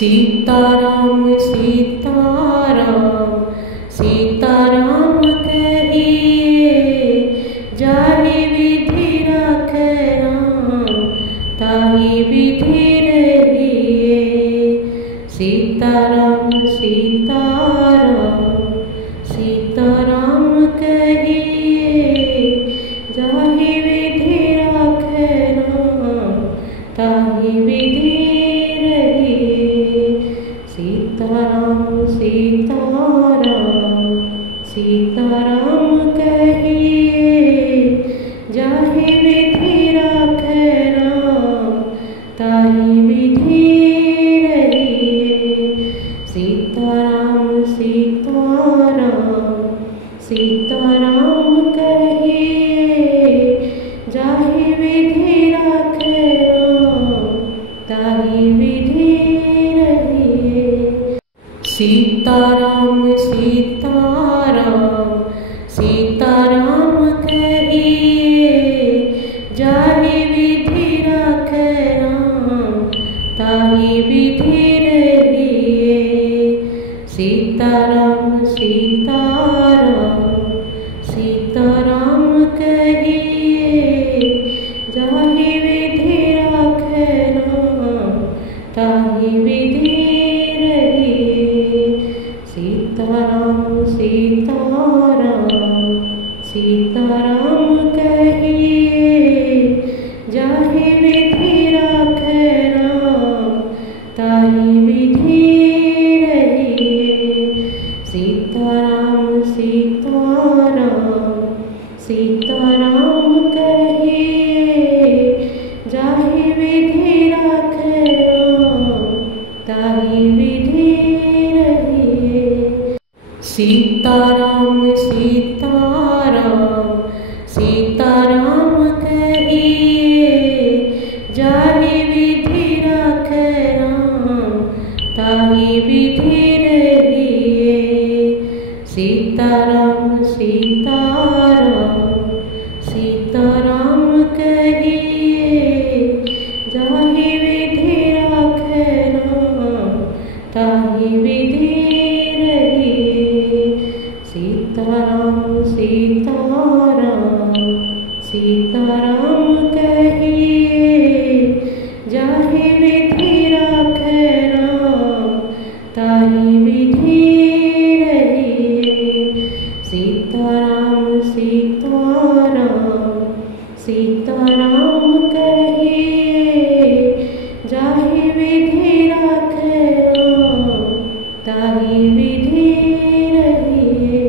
सीताराम सीताराम सीताराम कहिए, जाहि विधि राखै राम ताहि विधि रहिए। सीताराम सीताराम सीताराम कहिए, जाहि विधि राखै राम ताहि विधि रहिए। सीताराम सीताराम सीताराम कहिए, जाहि विधि राखै राम ताहि विधि रहिए। सीताराम सीताराम सीताराम कहिए, जाहि विधि राखै राम ताहि विधि रहिए। सीताराम सीताराम सीताराम कहिए, जाहि विधि राखै राम ताहि विधि रहिए। सीताराम सीताराम सीताराम कहिए, जाहि विधि राखै राम ताहि विधि रहिए। सीताराम सीताराम सीताराम कहिए, जाहि विधि राखै राम ताहि विधि रहिए। सीताराम सीताराम सीताराम कहिए, जाहि विधि राखै राम ताहि विधि रहिए। सीताराम सीताराम सीताराम कहिए, जाहि विधि राखै राम ताहि विधि रहिए। सीताराम सीताराम सीताराम कहिए, जाहि विधि राखै राम ताहि विधि रहिए। सीताराम सीताराम सीताराम कहिए, जाहि विधि राखै राम ताहि विधि रहिए। सीताराम सीताराम सीताराम कहिए, जाहि विधि राखै राम ताहि विधि रहिए।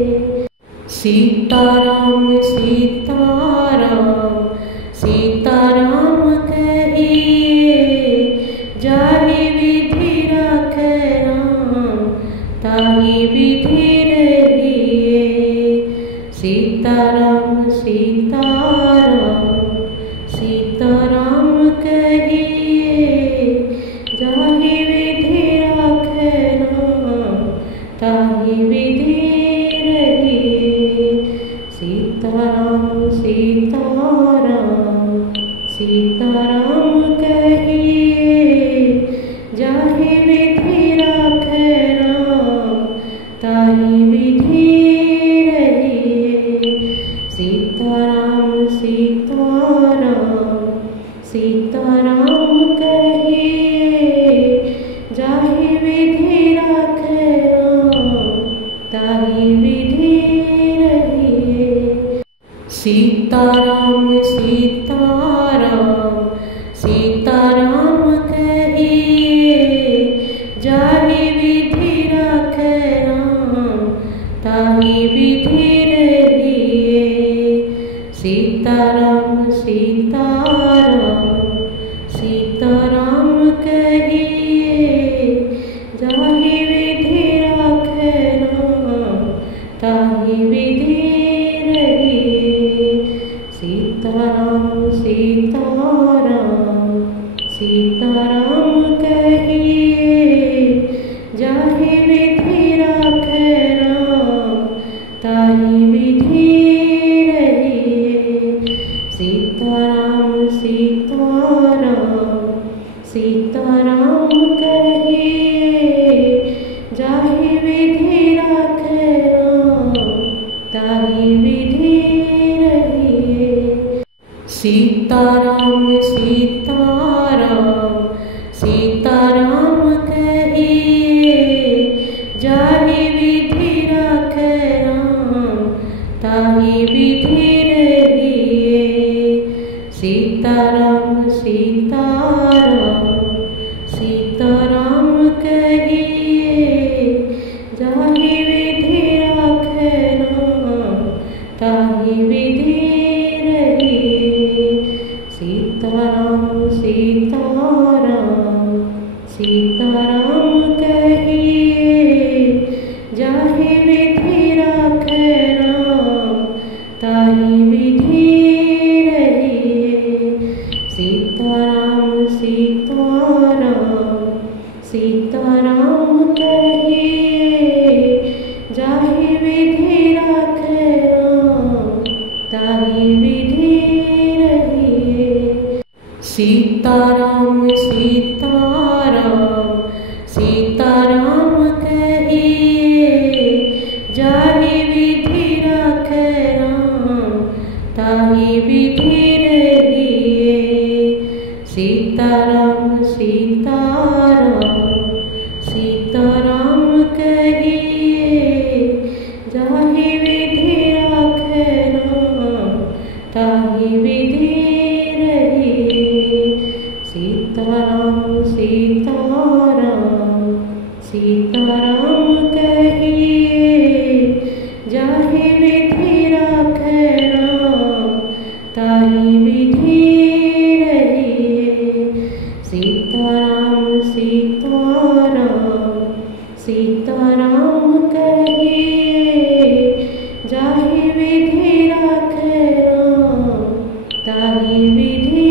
सीताराम सीताराम सीताराम कहिए, जाहि विधि राखै राम ताहि विधि रहिए। सीताराम सीताराम सीताराम कहिए, जाहि विधि राखै राम ताहि विधि रहिए। सीताराम सीताराम सीताराम कहिए, जाहि विधि राखै राम ताहि विधि रहिए। सीताराम सीताराम सीताराम कहिए, जाहि विधि राखै राम ताहि विधि रहिए। सीताराम सीताराम सीताराम कहिए, जाहि विधि राखै राम ताहि विधि रहिए। सीताराम सीताराम सीताराम कहिए, जाहि विधि राखै राम ताहि विधि रहिए। सीताराम कहिए जाहि विधि राखै राम ताहि विधि रहिए। सीताराम सीताराम सीताराम कहिए जाहि विधि राखै राम ताहि विधि रहिए। सीताराम सीताराम सीताराम कहिए जाहि विधि राखै राम ताहि विधि रहिए। सीताराम सीताराम सीताराम कहिए जाहि विधि राखै राम ताहि विधि रहिए। सीताराम सीताराम सीताराम कहिए जाहि विधि राखै राम ताहि विधि रहिए। सीताराम सीताराम सीताराम कहिए जाहि विधि राखै राम ताहि विधि